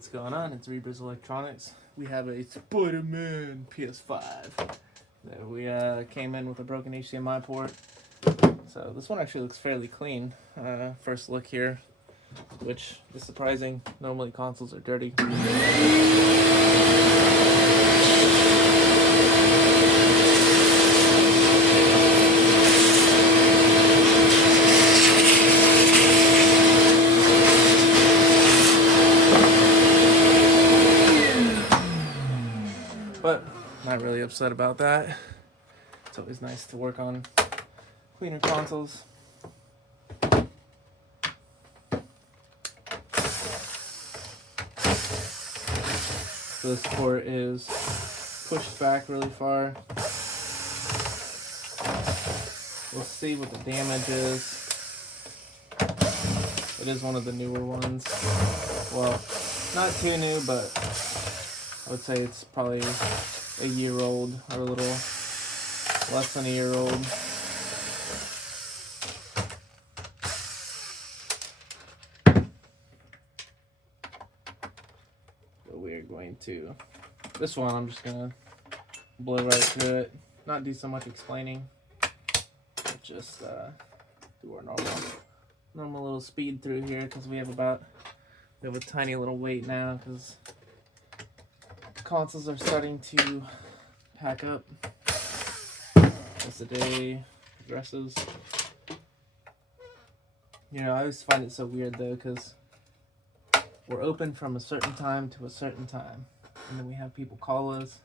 What's going on? It's Reaperselectronics. We have a Sp00derman PS5. There we came in with a broken HDMI port. So this one actually looks fairly clean. First look here, which is surprising. Normally consoles are dirty. But not really upset about that. It's always nice to work on cleaner consoles. This port is pushed back really far. We'll see what the damage is. It is one of the newer ones. Well, not too new, but I would say it's probably a year old or a little less than a year old. So we're going to, this one I'm just gonna blow right through it, not do so much explaining, but just do our normal little speed through here, because we have a tiny little wait now because consoles are starting to pack up as the day progresses. You know, I always find it so weird though, because we're open from a certain time to a certain time, and then we have people call us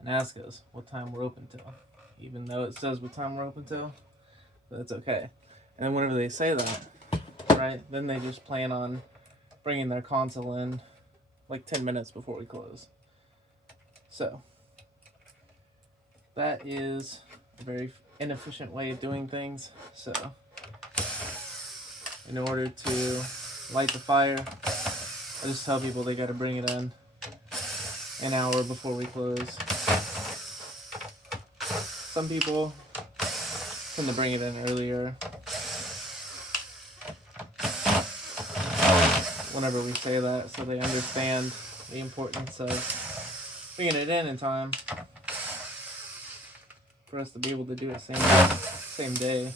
and ask us what time we're open till, even though it says what time we're open till, but it's okay. And then whenever they say that, right, then they just plan on bringing their console in like 10 minutes before we close. So that is a very inefficient way of doing things. So in order to light the fire, I just tell people they got to bring it in an hour before we close. Some people tend to bring it in earlier whenever we say that, so they understand the importance of bringing it in time for us to be able to do it same day.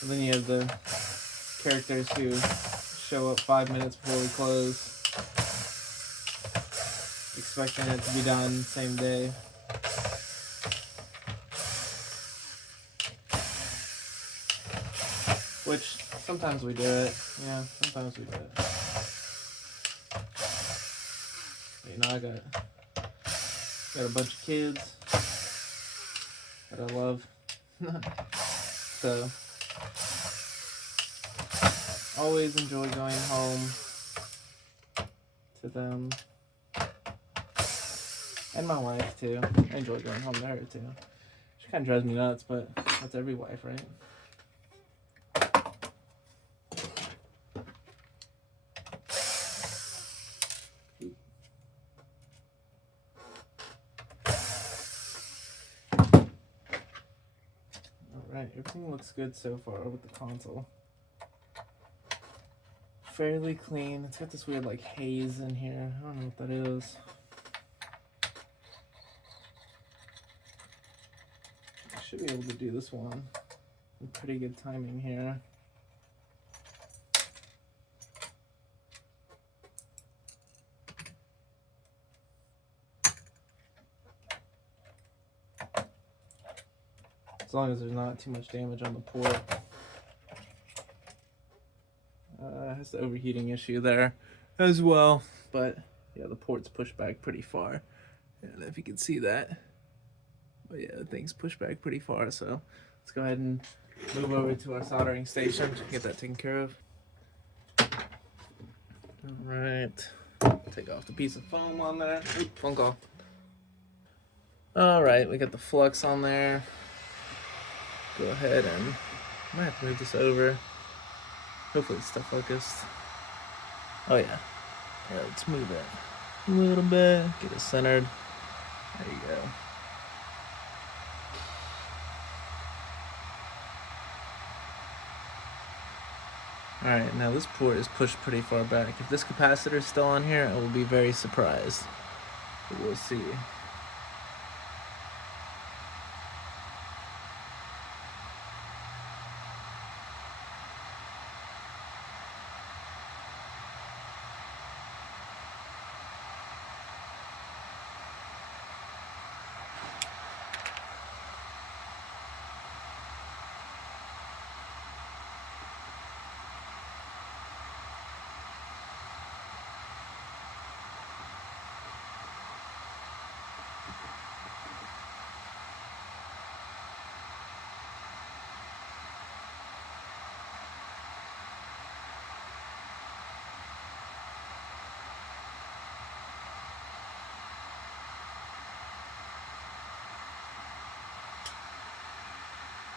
And then you have the characters who show up 5 minutes before we close, expecting it to be done same day. Which sometimes we do it. Yeah, sometimes we do it. You know, I got a bunch of kids that I love. So always enjoy going home to them, and my wife too. I enjoy going home to her too. She kind of drives me nuts, but that's every wife, right? Alright, everything looks good so far with the console. Fairly clean. It's got this weird like haze in here. I don't know what that is. I should be able to do this one with pretty good timing here. As long as there's not too much damage on the port. It has the overheating issue there as well, but yeah, the port's pushed back pretty far. I don't know if you can see that, but yeah, the thing's pushed back pretty far. So let's go ahead and move over to our soldering station to get that taken care of. All right, take off the piece of foam on there. Oop, phone call. All right, we got the flux on there. Go ahead and I might have to move this over. Hopefully it's still focused. Oh yeah. Yeah, let's move it a little bit. Get it centered. There you go. Alright, now this port is pushed pretty far back. If this capacitor is still on here, I will be very surprised. But we'll see.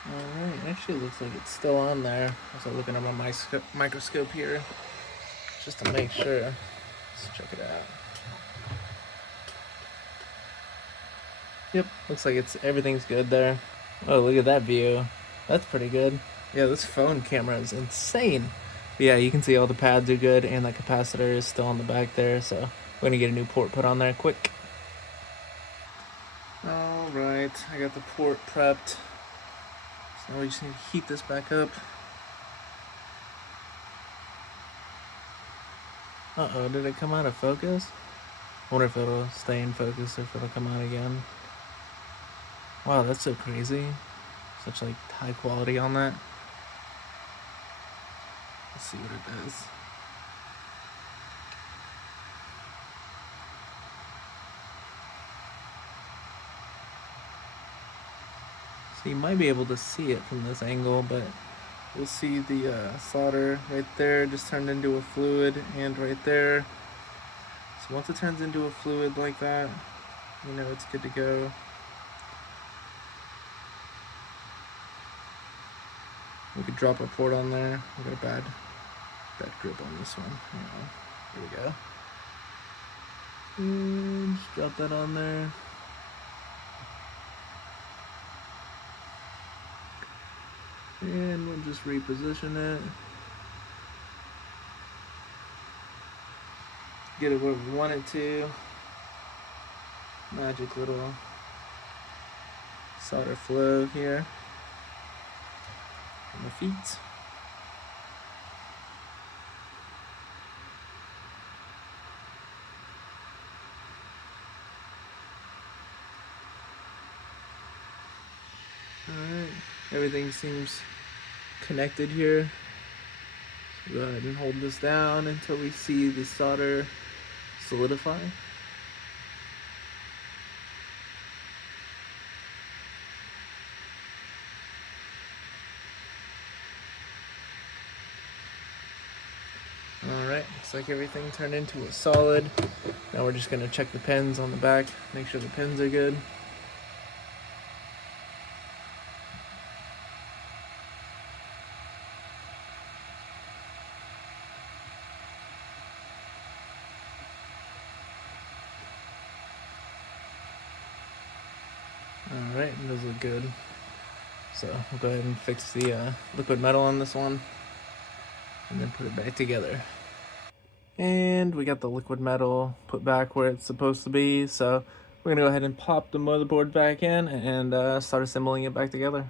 Alright, actually looks like it's still on there. As I'm looking at my microscope here, just to make sure. Let's check it out. Yep, looks like everything's good there. Oh, look at that view. That's pretty good. Yeah, this phone camera is insane. But yeah, you can see all the pads are good, and that capacitor is still on the back there, so we're gonna get a new port put on there quick. Alright, I got the port prepped. So now we just need to heat this back up. Uh-oh, did it come out of focus? I wonder if it'll stay in focus or if it'll come out again. Wow, that's so crazy. Such like high quality on that. Let's see what it does. So you might be able to see it from this angle, but you'll see the solder right there just turned into a fluid, and right there. So once it turns into a fluid like that, you know it's good to go. We could drop a port on there. We got a bad grip on this one. Here we go. And just drop that on there. And we'll just reposition it. Get it where we want it to. Magic little solder flow here on the feet. Alright, everything seems connected here. So go ahead and hold this down until we see the solder solidify. Alright, looks like everything turned into a solid. Now we're just going to check the pins on the back, make sure the pins are good. Alright, those look good. So we'll go ahead and fix the liquid metal on this one and then put it back together. And we got the liquid metal put back where it's supposed to be, so we're gonna go ahead and pop the motherboard back in and start assembling it back together.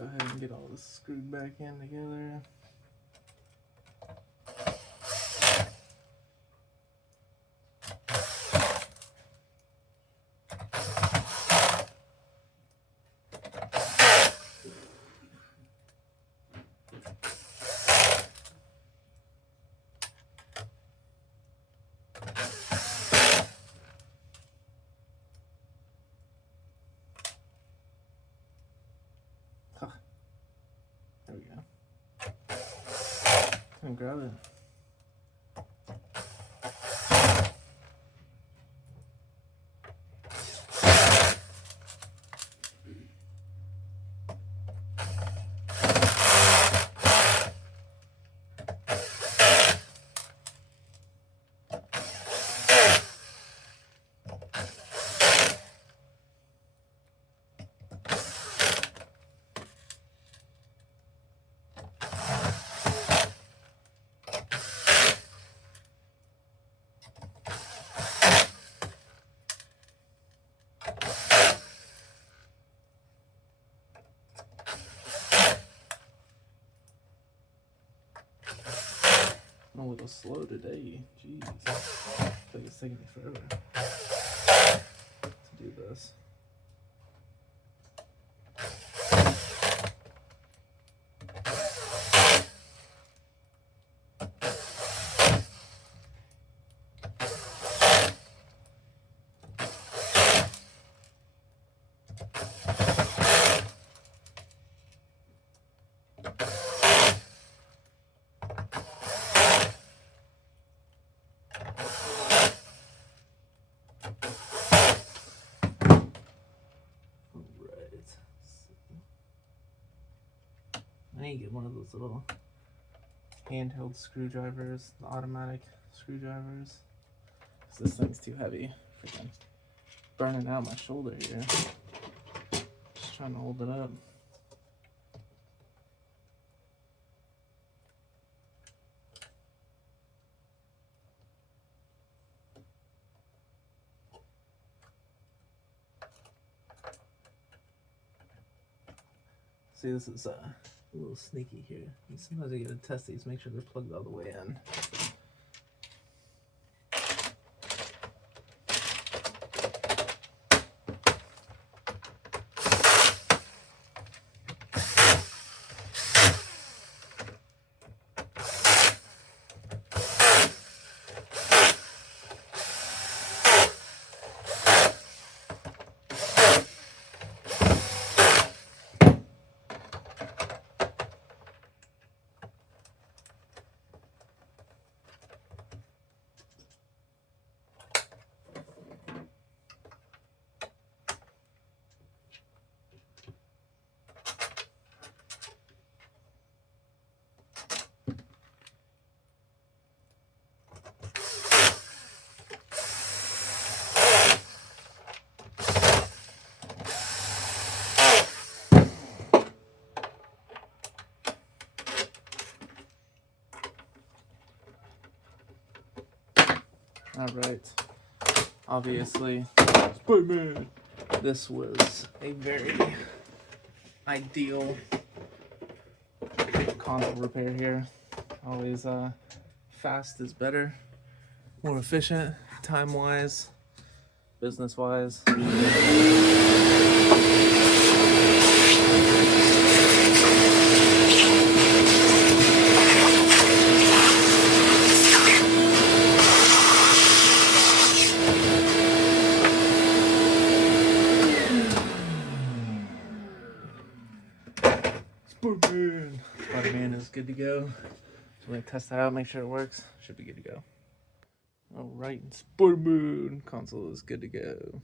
go ahead and get all this screwed back in together. There we go. And grab it. I'm a little slow today. Jeez. I feel like it's taking me forever to do this. I need to get one of those little handheld screwdrivers, the automatic screwdrivers. This thing's too heavy. Freaking burning out my shoulder here. Just trying to hold it up. See, this is a little sneaky here. Sometimes I gotta test these, make sure they're plugged all the way in. Alright, obviously, Spider-Man. This was a very ideal console repair here. Always fast is better, more efficient, time-wise, business-wise. Spider-Man is good to go. So we're gonna test that out, make sure it works. Should be good to go. Alright, Spider-Man console is good to go.